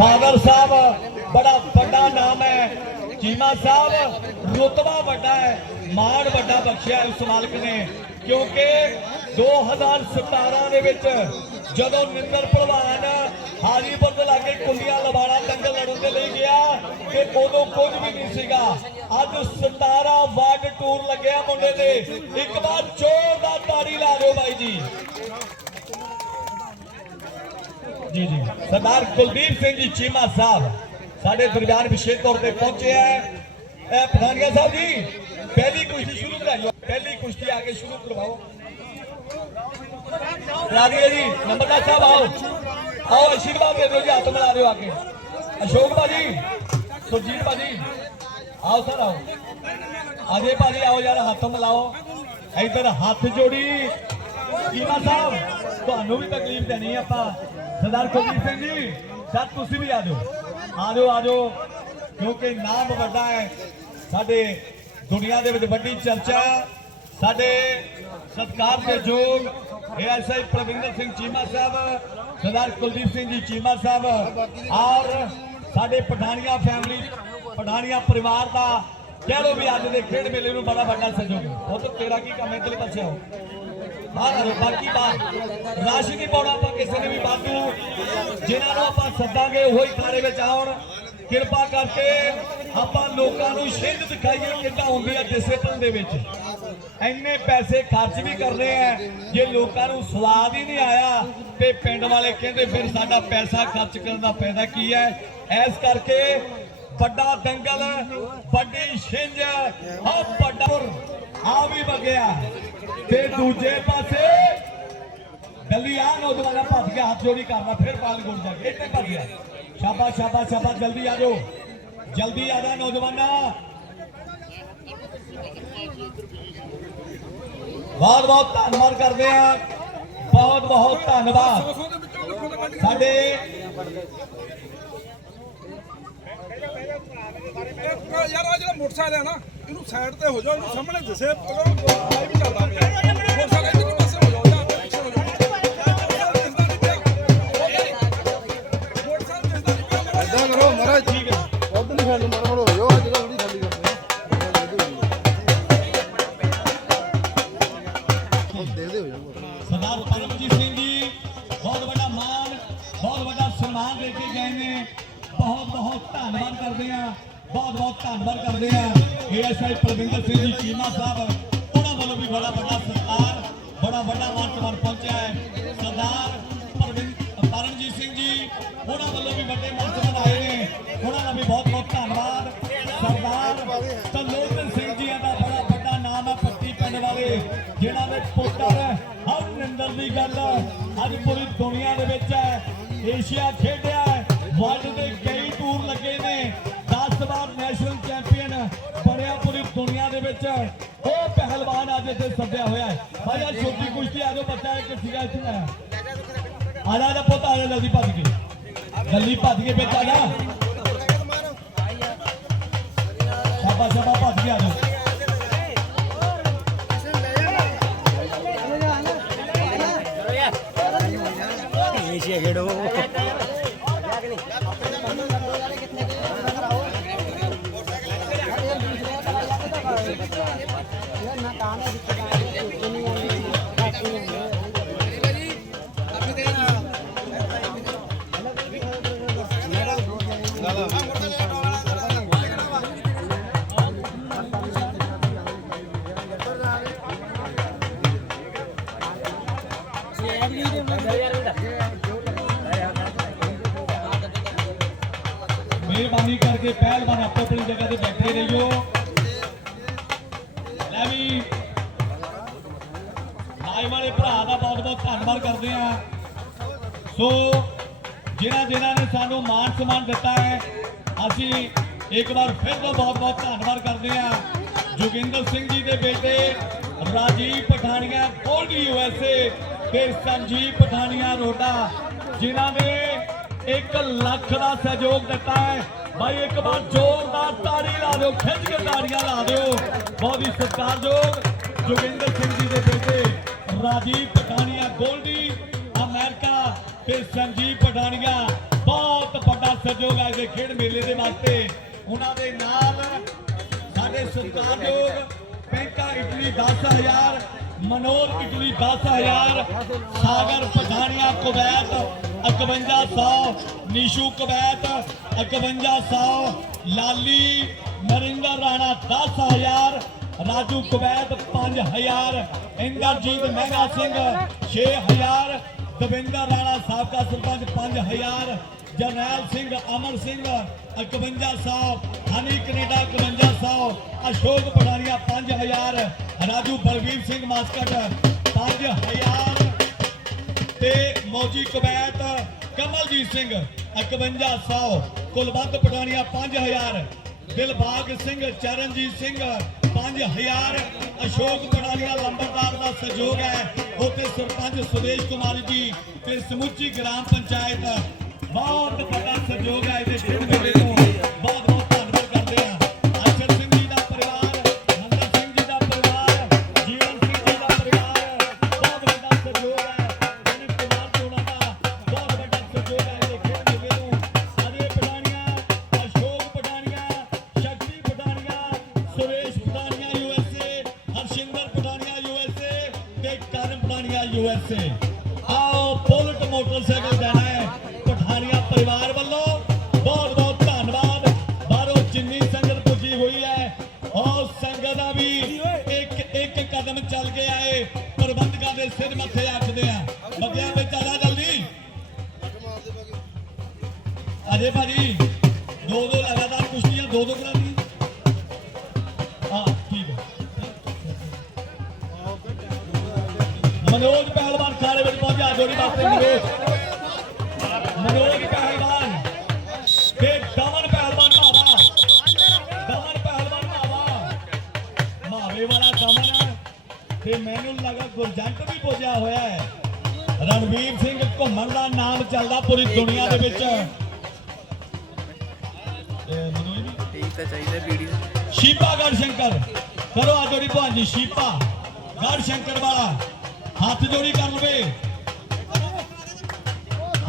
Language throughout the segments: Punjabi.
ਫਾਦਰ ਸਾਹਿਬ, ਬੜਾ ਵੱਡਾ ਨਾਮ ਹੈ। ਚੀਮਾ ਸਾਹਿਬ, ਰੁਤਬਾ ਵੱਡਾ ਹੈ, ਮਾਣ ਵੱਡਾ ਬਖਸ਼ਿਆ ਉਸ ਮਾਲਕ ਨੇ। ਕਿਉਂਕਿ 2017 ਦੇ ਵਿੱਚ ਜਦੋਂ ਨਿੰਦਰ ਭਲਵਾਨ ਹਾਜੀਪੁਰ ਦੇ ਲਾਗੇ ਕੁੰਡੀਆਂ ਲਵਾੜਾ ਦੰਗਲ ਲੜਨ ਦੇ ਲਈ ਗਿਆ, ਤੇ ਉਦੋਂ ਕੁਝ ਵੀ ਨਹੀਂ ਸੀਗਾ। ਅੱਜ 17 ਵਾਰਡ ਟੂਰ ਲੱਗਿਆ ਮੁੰਡੇ ਦੇ। ਇੱਕ ਵਾਰ ਜ਼ੋਰਦਾਰ ਤਾੜੀ ਲਾ ਦਿਓ ਬਾਈ ਜੀ ਜੀ ਜੀ। ਸਰਦਾਰ ਕੁਲਦੀਪ ਸਿੰਘ ਜੀ ਚੀਮਾ ਸਾਹਿਬ ਸਾਡੇ ਦਰਬਾਰ ਵਿਸ਼ੇਸ਼ ਤੌਰ ਤੇ ਪਹੁੰਚੇ ਹੈ ਇਹ ਪਠਾਨੀਆ ਸਾਹਿਬ ਜੀ, ਪਹਿਲੀ ਕੁਸ਼ਤੀ ਸ਼ੁਰੂ ਕਰਾਈਓ ਪਹਿਲੀ ਕੁਸ਼ਤੀ ਆ ਕੇ ਸ਼ੁਰੂ ਕਰਵਾਓ। ਰਾਜੀਆ ਜੀ, ਨੰਬਰਦਾਰ ਸਾਹਿਬ ਆਓ। ਆਓ, ਆਸ਼ੀਰਵਾਦ ਦੇ ਦਿਓ ਜੀ, ਹੱਥ ਮਿਲਾ ਦਿਓ ਆ ਕੇ। ਅਸ਼ੋਕ ਭਾਜੀ, ਸੁਰਜੀਤ ਭਾਜੀ, ਆਓ ਸਰ, ਆਓ। ਅਜੇ ਭਾਜੀ ਆਓ ਯਾਰ, ਹੱਥ ਮਿਲਾਓ। ਇੱਧਰ ਹੱਥ ਜੋੜੀ। ਕੀਮਾ ਸਾਹਿਬ, ਤੁਹਾਨੂੰ ਵੀ ਤਕਲੀਫ ਦੇਣੀ ਆਪਾਂ। ਸਰਦਾਰ ਕੁਲਦੀਪ ਸਿੰਘ ਜੀ, ਸਰ, ਤੁਸੀਂ ਵੀ ਆ ਜਾਓ। ਆ ਜਾਓ ਆ ਜਾਓ, ਕਿਉਂਕਿ ਨਾਮ ਵੱਡਾ ਹੈ। ਸਾਡੇ ਦੁਨੀਆ ਦੇ ਵਿੱਚ ਵੱਡੀ ਚਰਚਾ ਸਾਡੇ ਸਤਿਕਾਰ ਦੇ ਯੋਗ ਏਐਸਆਈ ਪ੍ਰਵਿੰਦਰ ਸਿੰਘ ਚੀਮਾ ਸਾਹਿਬ, ਸਰਦਾਰ ਕੁਲਦੀਪ ਸਿੰਘ ਜੀ ਚੀਮਾ ਸਾਹਿਬ, ਔਰ ਸਾਡੇ ਪਠਾਨੀਆ ਫੈਮਿਲੀ ਪਠਾਨੀਆ ਪਰਿਵਾਰ ਦਾ ਕਹਿ ਲੋ ਵੀ ਅੱਜ ਦੇ ਖੇਡ ਮੇਲੇ ਨੂੰ ਬੜਾ ਵੱਡਾ ਸਹਿਯੋਗ ਉਹ ਤਾਂ ਤੇਰਾ ਕੀ ਕੰਮ ਹੈ? ਇਧਰਲੇ ਪਾਸੇ ਆਓ। ਬਾਕੀ ਬਾਹਰ। ਰਾਸ਼ ਨਹੀਂ ਪਾਉਣਾ ਆਪਾਂ ਕਿਸੇ ਨੇ ਵੀ ਬਾਦੂ। ਜਿਨ੍ਹਾਂ ਨੂੰ ਆਪਾਂ ਸੱਦਾਂਗੇ, ਉਹੀ ਖਾਰੇ ਵਿੱਚ ਆਉਣ। ਕਿਰਪਾ ਕਰਕੇ ਆਪਾਂ ਲੋਕਾਂ ਨੂੰ ਸ਼ਿੰਦ ਦਿਖਾਈਏ ਕਿੱਦਾਂ ਹੁੰਦੀ ਹੈ ਡਿਸਪਲਿਨ ਦੇ ਵਿੱਚ। ਇੰਨੇ ਪੈਸੇ ਖਰਚ ਵੀ ਕਰਦੇ ਆ, ਜੇ ਲੋਕਾਂ ਨੂੰ ਸਵਾਦ ਹੀ ਨਹੀਂ ਆਇਆ, ਤੇ ਪਿੰਡ ਵਾਲੇ ਕਹਿੰਦੇ, ਫਿਰ ਸਾਡਾ ਪੈਸਾ ਖਰਚ ਕਰਨ ਦਾ ਫਾਇਦਾ ਕੀ ਹੈ? ਇਸ ਕਰਕੇ ਵੱਡਾ ਦੰਗਲ, ਵੱਡੀ ਛਿੰਝ ਆ ਵੱਡਾ ਆ ਵੀ ਵਗਿਆ। ਤੇ ਦੂਜੇ ਪਾਸੇ ਜਲਦੀ ਆ ਨੌਜਵਾਨਾ ਭੱਜ ਗਿਆ, ਹੱਥ ਜੋੜੀ ਕਰਨਾ ਫਿਰ ਪਾਲ ਗੁੜ ਜਾ ਕੇ ਇੱਥੇ ਭੱਜ ਗਿਆ। ਸ਼ਾਬਾਸ਼ ਸ਼ਾਬਾਸ਼ ਸ਼ਾਬਾਸ਼, ਜਲਦੀ ਆ ਜਾਓ। ਜਲਦੀ ਆ ਜਾ ਨੌਜਵਾਨਾ। ਬਹੁਤ ਬਹੁਤ ਧੰਨਵਾਦ ਕਰਦੇ ਆ ਬਹੁਤ ਬਹੁਤ ਧੰਨਵਾਦ। ਸਾਡੇ ਯਾਰ ਆ ਜਿਹੜਾ ਮੋਟਰਸਾਈਕਲ ਹੈ ਨਾ, ਇਹਨੂੰ ਸਾਈਡ ਤੇ ਹੋ ਜਾਓ, ਇਹਨੂੰ ਸਾਹਮਣੇ ਦਿਸੇ ਪਕੜੋ ਆਈ ਵੀ ਚੱਲਦਾ ਪਿਆ। ਮੋਟਰਸਾਈਕਲ ਚੀਮਾ ਸਾਹਿਬ, ਉਹਨਾਂ ਵੱਲੋਂ ਵੀ ਬੜਾ ਵੱਡਾ ਸਤਿਕਾਰ, ਬੜਾ ਵੱਡਾ ਮਾਨ ਸਨਮਾਨ ਪਹੁੰਚਿਆ ਹੈ। ਸਰਦਾਰ ਪ੍ਰਵਿੰਦਰ ਪਰਮਜੀਤ ਸਿੰਘ ਜੀ, ਉਹਨਾਂ ਵੱਲੋਂ ਵੀ ਵੱਡੇ ਮਾਨ ਸਨਮਾਨ ਆਏ ਨੇ। ਉਹਨਾਂ ਦਾ ਵੀ ਬਹੁਤ ਬਹੁਤ ਧੰਨਵਾਦ। ਸਰਦਾਰ ਤਲੋਚਨ ਸਿੰਘ ਜੀ ਦਾ ਬੜਾ ਵੱਡਾ ਨਾਮ ਹੈ ਪੱਤੀ ਪਿੰਡ ਵਾਲੇ, ਜਿਨ੍ਹਾਂ ਦੇ ਪੁੱਤਰ ਹਰਨਿੰਦਰ ਦੀ ਗੱਲ ਅੱਜ ਪੂਰੀ ਦੁਨੀਆ ਦੇ ਵਿੱਚ ਹੈ। ਏਸ਼ੀਆ ਖੇਡਿਆ ਹੈ। ਵਰਲਡ ਦੇ ਦੁਨੀਆ ਦੇ ਉਹ ਪਹਿਲਵਾਨ ਅੱਜ ਇੱਥੇ ਸੱਦਿਆ ਹੋਇਆ ਹੈ। ਭਾਈ ਆ ਛੋਟੀ ਕੁਸ਼ਤੀ ਆ ਜਾਓ ਬੱਚਾ ਇੱਕ ਸੀਗਾ ਇੱਥੇ ਆਇਆ ਆ ਦਾ ਪੁੱਤ ਆ ਜਲਦੀ ਭੱਜ ਕੇ। ਜਲਦੀ ਭੱਜ ਕੇ ਵਿੱਚ ਆ ਜਾ ਸ਼ਾਬਾਸ਼ ਸ਼ਾਬਾਸ਼ ਭੱਜ ਕੇ ਆ ਜਾਓ ਮਿਹਰਬਾਨੀ ਕਰਕੇ ਪਹਿਲਵਾਨ ਆਪੋ ਆਪਣੀ ਜਗ੍ਹਾ ਤੇ ਬੈਠੇ ਰਹੀਓ। ਲੈ ਵੀ ਆਏ ਵਾਲੇ ਭਰਾ ਦਾ ਬਹੁਤ ਬਹੁਤ ਧੰਨਵਾਦ ਕਰਦੇ ਆ ਸੋ, ਜਿਨ੍ਹਾਂ ਜਿਹਨਾਂ ਨੇ ਸਾਨੂੰ ਮਾਣ ਸਨਮਾਨ ਦਿੱਤਾ ਹੈ, ਅਸੀਂ ਇੱਕ ਵਾਰ ਫਿਰ ਤੋਂ ਬਹੁਤ ਬਹੁਤ ਧੰਨਵਾਦ ਕਰਦੇ ਆ ਜੋਗਿੰਦਰ ਸਿੰਘ ਜੀ ਦੇ ਬੇਟੇ ਰਾਜੀਵ ਪਠਾਨੀਆ ਗੋਲਡੀ ਯੂਐਸਏ ਤੇ ਸੰਜੀਵ ਪਠਾਨੀਆ ਰੋਡਾ, ਜਿਨ੍ਹਾਂ ਨੇ 1 ਲੱਖ ਦਾ ਸਹਿਯੋਗ ਦਿੱਤਾ ਹੈ। ਭਾਈ ਇੱਕ ਵਾਰ ਜ਼ੋਰਦਾਰ ਤਾੜੀ ਲਾ ਦਿਓ, ਖਿੱਚ ਕੇ ਤਾੜੀਆਂ ਲਾ ਦਿਓ। ਬਹੁਤ ਹੀ ਸਤਿਕਾਰਯੋਗ ਜੋਗਿੰਦਰ ਸਿੰਘ ਜੀ ਦੇ ਬੇਟੇ, ਰਾਜੀਵ ਪਠਾਨੀਆ ਗੋਲਡੀ, ਅਮਰੀਕਾ ਤੇ ਸੰਜੀਵ ਪਠਾਨੀਆ। ਬਹੁਤ ਵੱਡਾ ਸਹਿਯੋਗ ਹੈ ਦੇ ਖੇਡ ਮੇਲੇ ਦੇ ਵਾਸਤੇ। ਉਹਨਾਂ ਦੇ ਨਾਲ ਸਾਡੇ ਸਤਿਕਾਰਯੋਗ ਪੈਂਕਾ Italy 10000 Manor Italy 10000 Sagar, Pathania, Kuwait 5100 Nishu Kuwait 5100 Lali, Narinder Rana 10000 Raju Kuwait 5000 Inderjit Mehnga Singh 6000 Davinder Rana ਸਾਬਕਾ ਸਰਪੰਚ 5000 ਜਰਨੈਲ ਸਿੰਘ, ਅਮਰ ਸਿੰਘ 5100 ਹਨੀ ਕੈਨੇਡਾ 5100 ਅਸ਼ੋਕ ਪਠਾਨੀਆ 5000 ਰਾਜੂ ਬਲਵੀਰ ਸਿੰਘ ਮਾਸਕਟ ਪੰਜ 5000 ਤੇ ਮੌਜੀ ਕਬੈਤ ਕਮਲਜੀਤ ਸਿੰਘ 5100 ਕੁਲਵੰਤ ਪਠਾਨੀਆ 5000 ਦਿਲਬਾਗ ਸਿੰਘ, ਚਰਨਜੀਤ ਸਿੰਘ 5000 ਅਸ਼ੋਕ ਪਟਾਨੀਆ ਲੰਬਰਦਾਰ ਦਾ ਸਹਿਯੋਗ ਹੈ। ਉੱਥੇ ਸਰਪੰਚ ਸੁਦੇਸ਼ ਕੁਮਾਰ ਜੀ ਤੇ ਸਮੁੱਚੀ ਗ੍ਰਾਮ ਪੰਚਾਇਤ ਬਹੁਤ ਵੱਡਾ ਸਹਿਯੋਗ ਹੈ ਇਹਦੇ ਖੇਡ ਮੇਲੇ ਤੋਂ। ਪਹੁੰਚਿਆ ਮਨੋਜ ਮਨੋਜ ਪਹਿਲਵਾਨ ਤੇ ਦਮਨ ਪਹਿਲਵਾਨ ਮਾਵਾ ਦਮਨ ਪਹਿਲਵਾਨ ਮਾਵਾ ਮਾਵੇ ਵਾਲਾ ਦਮਨ ਹੈ ਤੇ ਮੈਨੂੰ ਲੱਗਾ ਗੁਰਜੰਟ ਵੀ ਪੁੱਜਿਆ ਹੋਇਆ ਹੈ ਰਣਵੀਰ ਸਿੰਘ ਘੁੰਮਣ ਦਾ ਨਾਮ ਚੱਲਦਾ ਪੂਰੀ ਦੁਨੀਆ ਦੇ ਵਿੱਚ ਠੀਕ ਤਾਂ ਚਾਹੀਦਾ ਵੀਡੀਓ ਸ਼ੀਪਾ ਗੜ ਸ਼ੰਕਰ, ਕਰੋ ਆ ਜੋੜੀ ਭਾਂਜੀ, ਸ਼ੀਪਾ ਗੜ ਸ਼ੰਕਰ ਵਾਲਾ, ਹੱਥ ਜੋੜੀ ਕਰ ਲਵੇ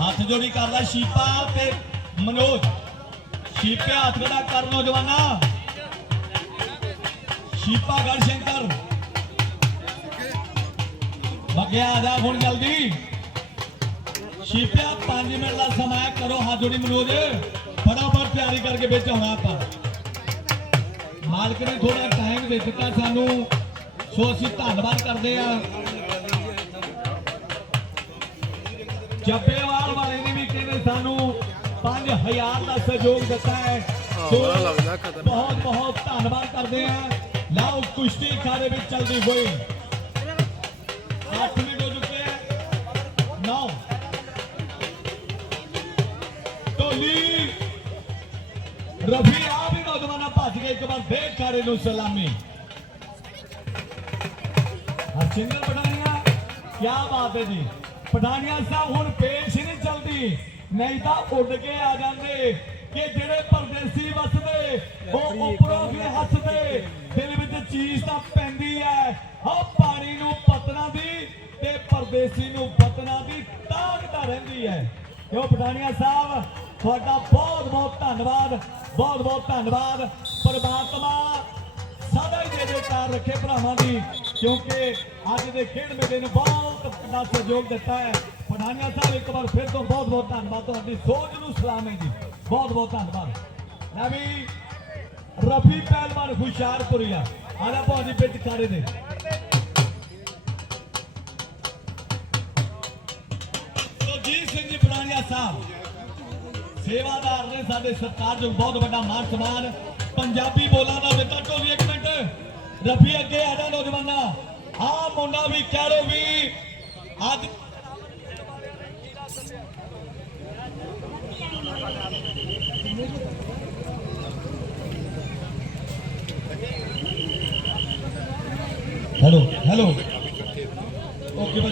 ਹੱਥ ਜੋੜੀ ਕਰ ਲੈ ਸ਼ੀਪਾ ਤੇ ਮਨੋਜ। ਸ਼ੀਪੇ ਹੱਥ ਖੜਾ ਕਰ ਨੌਜਵਾਨਾ। ਸ਼ੀਪਾ ਗੜ ਸ਼ੰਕਰ। ਬਗਿਆ ਆ ਜਾ ਹੁਣ ਜਲਦੀ। ਸ਼ੀਪਿਆ 5 ਮਿੰਟ ਦਾ ਸਮਾਂ ਕਰੋ ਹੱਥ ਜੋੜੀ ਮਨੋਜ। ਫਟਾਫਟ ਤਿਆਰੀ ਕਰਕੇ ਵਿੱਚ ਆਉਣਾ ਆਪਾਂ। ਮਾਲਕ ਨੇ ਥੋੜਾ ਟਾਈਮ ਦੇ ਦਿੱਤਾ ਸਾਨੂੰ। ਸੋ ਅਸੀਂ ਧੰਨਵਾਦ ਕਰਦੇ ਆ ਜੱਬੇਵਾਲ ਵਾਲੇ ਨੇ ਵੀ ਕਹਿੰਦੇ ਸਾਨੂੰ 5000 ਦਾ ਸਹਿਯੋਗ ਦਿੱਤਾ ਹੈ। ਬਹੁਤ ਬਹੁਤ ਧੰਨਵਾਦ ਕਰਦੇ ਆ ਲਾਓ ਕੁਸ਼ਤੀ ਖਾੜੇ ਵਿੱਚ ਚੱਲਦੀ ਹੋਈ। 8 ਮਿੰਟ ਹੋ ਚੁੱਕੇ ਹੈ। 9 ਟੋਲੀ ਰਫੀ ਆ ਵੀ ਨੌਜਵਾਨਾਂ ਭੱਜ ਗਏ ਇੱਕ ਵਾਰ ਫੇਰ ਖਾੜੇ ਨੂੰ ਸਲਾਮੀ। ਹਰਚਿੰਦਰ ਪਟਾਨੀਆ ਕੀ ਬਾਤ ਹੈ ਜੀ। ਪਟਾਨੀਆ ਸਾਹਿਬ ਹੁਣ ਪੇਸ਼ ਨਹੀਂ ਚਲਦੀ। ਨਹੀਂ ਤਾਂ ਉੱਡ ਕੇ ਆ ਜਾਂਦੇ ਕਿ ਜਿਹੜੇ ਪਰਦੇਸੀ ਵਸਦੇ ਉਹ ਉੱਪਰੋਂ ਵੀ ਹੱਸਦੇ। ਦਿਲ ਵਿੱਚ ਚੀਜ਼ ਤਾਂ ਪੈਂਦੀ ਹੈ। ਹਾਂ ਪਾਣੀ ਨੂੰ ਪਤਨਾ ਦੀ ਤੇ ਪਰਦੇਸੀ ਨੂੰ ਬਤਨਾ ਦੀ ਤਾਕਤ ਰਹਿੰਦੀ ਹੈ। ਕਿਉਂ ਪਟਾਨੀਆ ਸਾਹਿਬ ਤੁਹਾਡਾ ਬਹੁਤ ਬਹੁਤ ਧੰਨਵਾਦ ਬਹੁਤ ਬਹੁਤ ਧੰਨਵਾਦ। ਪਰਮਾਤਮਾ ਸਦਾ ਹੀ ਦੇ ਜੈਕਾਰ ਰੱਖੇ ਭਰਾਵਾਂ ਦੀ ਕਿਉਂਕਿ ਅੱਜ ਦੇ ਖੇਡ ਮੇਲੇ ਨੂੰ ਬਹੁਤ ਵੱਡਾ ਸਹਿਯੋਗ ਦਿੱਤਾ ਹੈ। ਪਠਾਨੀਆ ਸਾਹਿਬ ਇੱਕ ਵਾਰ ਫਿਰ ਤੋਂ ਬਹੁਤ ਬਹੁਤ ਧੰਨਵਾਦ। ਤੁਹਾਡੀ ਸੋਚ ਨੂੰ ਸਲਾਮ ਹੈ ਜੀ। ਬਹੁਤ ਬਹੁਤ ਧੰਨਵਾਦ। ਮੈਂ ਵੀ ਰਫੀ ਪਹਿਲਵਾਨ ਹੁਸ਼ਿਆਰਪੁਰੀਆ ਆਲਾ ਭਾਜੀ ਵਿੱਚ ਕਾਰੇ ਦੇ ਸੁਰਜੀਤ ਸਿੰਘ ਜੀ ਪਠਾਨੀਆ ਸਾਹਿਬ ਸੇਵਾਦਾਰ ਨੇ ਸਾਡੇ ਸਰਕਾਰ ਜੋ ਬਹੁਤ ਵੱਡਾ ਮਾਨ ਸਨਮਾਨ ਪੰਜਾਬੀ ਬੋਲਾਂ ਦਾ ਦਿੱਤਾ। ਢੋਲੀ ਇੱਕ ਮਿੰਟ। ਰਫੀ ਅੱਗੇ ਆ ਜਾ ਨੌਜਵਾਨਾਂ। ਆ ਮੁੰਡਾ ਵੀ ਕਹਿ ਲੋ ਵੀ ਅੱਜ ਹੈਲੋ ਹੈਲੋ। ਓਕੇ ਭਾਈ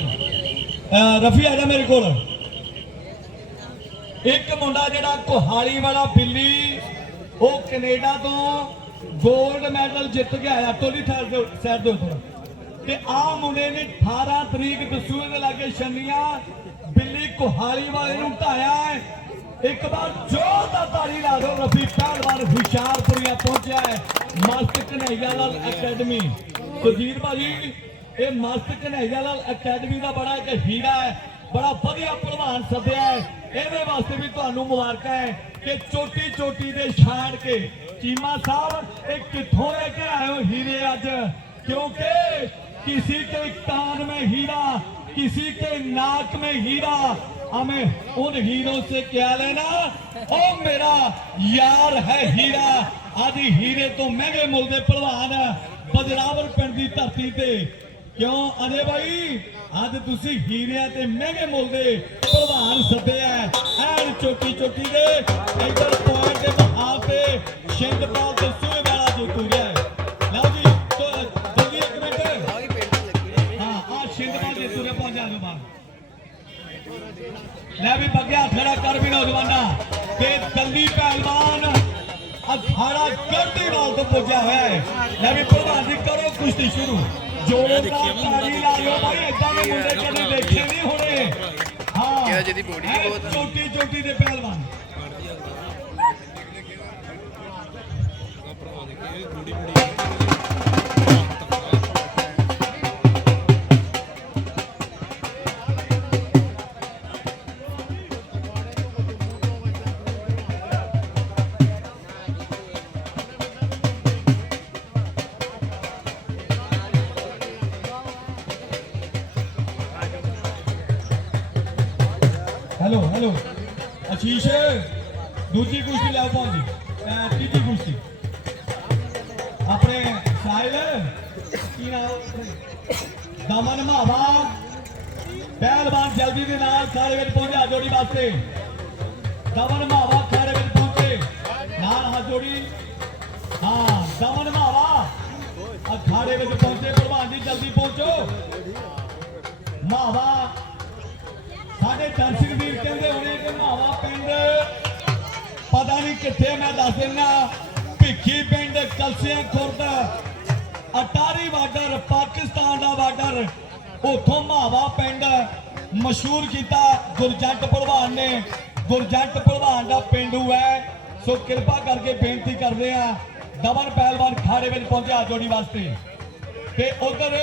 ਰਫੀ ਆ ਜਾ ਮੇਰੇ ਕੋਲ। ਇੱਕ ਮੁੰਡਾ ਜਿਹੜਾ ਕੋਹਾਲੀ ਵਾਲਾ ਬਿੱਲੀ, ਉਹ ਕੈਨੇਡਾ ਤੋਂ 골ਡ ਮੈਡਲ ਜਿੱਤ ਕੇ ਆਇਆ, ਟੋਲੀ ਥਾਰ ਦੇ ਸਾਈਡ ਦੇ ਉੱਤੇ ਤੇ ਆ ਮੁੰਡੇ ਨੇ 18 ਤਰੀਕ ਦਸੂਏ ਦੇ ਲਾਗੇ ਛੰਨੀਆਂ, ਬਿੱਲੀ ਕੋਹਾਲੀ ਵਾਲੇ ਨੂੰ ਢਾਇਆ ਹੈ। ਇੱਕ ਵਾਰ ਜੋਰ ਦਾ ਤਾਲੀ ਲਾ ਦਿਓ ਰਫੀ ਪਹਿਲਵਾਨ ਹੁਸ਼ਿਆਰਪੁਰੀਆ ਪਹੁੰਚਿਆ ਹੈ। ਮਸਤ ਕਨਈਆ ਲਾਲ ਅਕੈਡਮੀ। ਸੁਜੀਤ ਭਾਜੀ, ਇਹ ਮਸਤ ਕਨਈਆ ਲਾਲ ਅਕੈਡਮੀ ਦਾ ਬੜਾ ਇੱਕ ਹੀਰਾ ਹੈ। ਬੜਾ ਵਧੀਆ ਪਹਿਲਵਾਨ ਸੱਦਿਆ ਹੈ। ਇਹਦੇ ਵਾਸਤੇ ਵੀ ਤੁਹਾਨੂੰ ਮੁਬਾਰਕਾਂ ਹੈ ਕਿ ਚੋਟੀ ਚੋਟੀ ਦੇ ਛਾੜ ਕੇ ਚੀਮਾ ਸਾਹਿਬ, ਇਹ ਕਿੱਥੋਂ ਲੈ ਕੇ ਆਏ ਹੀਰੇ ਅੱਜ? ਕਿਉਂਕਿ किसी के कान में हीरा किसी के नाक में हीरा हमें उन हीरों से क्या लेना ओ मेरा यार है हीरा आदि हीरे तो महंगे मुल दे भलवान ਬਜਰਾਵਰ ਪਿੰਡ ਦੀ ਧਰਤੀ ਤੇ ਕਿਉਂ ਅਜੇ ਭਾਈ ਅੱਜ ਤੁਸੀਂ ਹੀਰਿਆਂ ਤੇ ਮਹਿੰਗੇ ਮੁੱਲ ਦੇ ਭਲਵਾਨ ਸੱਦੇ ਐ ਐਨ ਚੋਟੀ ਚੋਟੀ ਦੇ ਇਧਰ ਪੁਆਇੰਟ ਦੇ ਮਹਾਲ ਤੇ ਸ਼ਿੰਦਪਾਲ ਤੇ ਸੂਏ ਵਾਲਾ ਜੇਤੂ ਰਿਹਾ ਲੈ ਵੀ ਬੱਗਿਆ ਖੜਾ ਕਰ ਵੀ ਨੌਜਵਾਨਾ ਤੇ ਦੰਦੀ ਪਹਿਲਵਾਨ ਅਖਾੜਾ ਗੜਦੀਵਾਲ ਤੋਂ ਪੁੱਜਿਆ ਹੋਇਆ ਹੈ। ਲੈ ਵੀ ਪ੍ਰਧਾਨ ਜੀ ਕਰੋ ਕੁਸ਼ਤੀ ਸ਼ੁਰੂ। ਜੋਰਦਾਰ ਤਾੜੀ ਲਾ ਲਿਓ ਭਾਈ ਏਦਾਂ ਦੇ ਮੁੰਡੇ ਕਦੇ ਦੇਖੇ ਨਹੀਂ ਹੋਣੇ। ਹਾਂ ਕਿਹਾ ਜਿਹਦੀ ਇਹ ਬਹੁਤ। ਛੋਟੀ ਛੋਟੀ ਦੇ ਪਹਿਲਵਾਨ। ਹੈਲੋ ਅਸ਼ੀਸ਼ ਦੂਜੀ ਕੁਸ਼ਤੀ ਲੈ ਪਾਉਂ ਤੀਜੀ ਕੁਸ਼ਤੀ ਆਪਣੇ ਸਾਹਿਲ, ਕੀ ਨਾਮ ਦਮਨ ਮਾਵਾ। ਪਹਿਲਵਾਨ ਜਲਦੀ ਦੇ ਨਾਲ ਖਾੜੇ ਵਿੱਚ ਪਹੁੰਚਿਆ ਜੋੜੀ ਵਾਸਤੇ। ਦਮਨ ਮਾਵਾ ਖਾੜੇ ਵਿੱਚ ਪਹੁੰਚੇ। ਨਾਲ ਹੱਥ ਜੋੜੀ। ਹਾਂ, ਦਮਨ ਮਾਵਾ। ਅਖਾੜੇ ਵਿੱਚ ਪਹੁੰਚੇ। ਪ੍ਰਧਾਨ ਜੀ, ਜਲਦੀ ਪਹੁੰਚੋ। ਮਾਵਾ ਸਾਡੇ ਦਰਸ਼ਕ ਵੀਰ ਕਹਿੰਦੇ ਹੋਣੇ ਕਿ ਮਾਵਾ ਪਿੰਡ, ਪਤਾ ਨਹੀਂ ਕਿੱਥੇ ਮੈਂ ਦੱਸ ਦਿੰਦਾ ਭਿੱਖੀ ਪਿੰਡ ਕਲਸਿਆਂ ਖੁਰਦ, ਅਟਾਰੀ ਬਾਰਡਰ, ਪਾਕਿਸਤਾਨ ਦਾ ਬਾਰਡਰ, ਉਥੋਂ ਮਾਵਾ ਪਿੰਡ ਮਸ਼ਹੂਰ ਕੀਤਾ। ਗੁਰਜੰਟ ਭਲਵਾਨ ਨੇ, ਗੁਰਜੰਟ ਭਲਵਾਨ ਦਾ ਪਿੰਡੂ ਹੈ। ਸੋ ਕਿਰਪਾ ਕਰਕੇ ਬੇਨਤੀ ਕਰਦੇ ਆ, ਦਮਨ ਪਹਿਲਵਾਨ ਖਾੜੇ ਵਿੱਚ ਪਹੁੰਚਿਆ ਜੋੜੀ ਵਾਸਤੇ। ਤੇ ਉਧਰ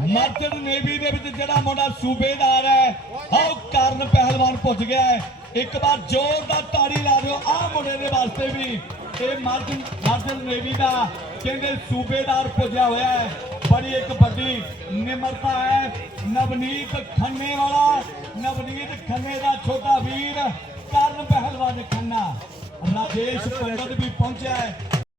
ਮਰਚੈਂਟ ਨੇਵੀ ਦੇ ਵਿੱਚ ਜਿਹੜਾ ਮੁੰਡਾ ਸੂਬੇਦਾਰ ਹੈ, ਉਹ ਕਰਨ ਪਹਿਲਵਾਨ ਪੁੱਜ ਗਿਆ ਹੈ। ਇੱਕ ਵਾਰ ਜ਼ੋਰਦਾਰ ਤਾੜੀ ਲਾ ਦਿਓ, ਆਹ ਮੁੰਡੇ ਦੇ ਵਾਸਤੇ ਵੀ। ਇਹ ਮਰਚੈਂਟ ਮਰਚੈਂਟ ਨੇਵੀ ਦਾ ਕਹਿੰਦੇ ਸੂਬੇਦਾਰ ਪੁੱਜਿਆ ਹੋਇਆ ਹੈ। ਬੜੀ ਇੱਕ ਵੱਡੀ ਨਿਮਰਤਾ ਹੈ। ਨਵਨੀਤ ਖੰਨੇ ਵਾਲਾ, ਨਵਨੀਤ ਖੰਨੇ ਦਾ ਛੋਟਾ ਵੀਰ ਕਰਨ ਪਹਿਲਵਾਨ ਖੰਨਾ। ਰਾਜੇਸ਼ ਪੰਡਤ ਵੀ ਪਹੁੰਚਿਆ ਹੈ।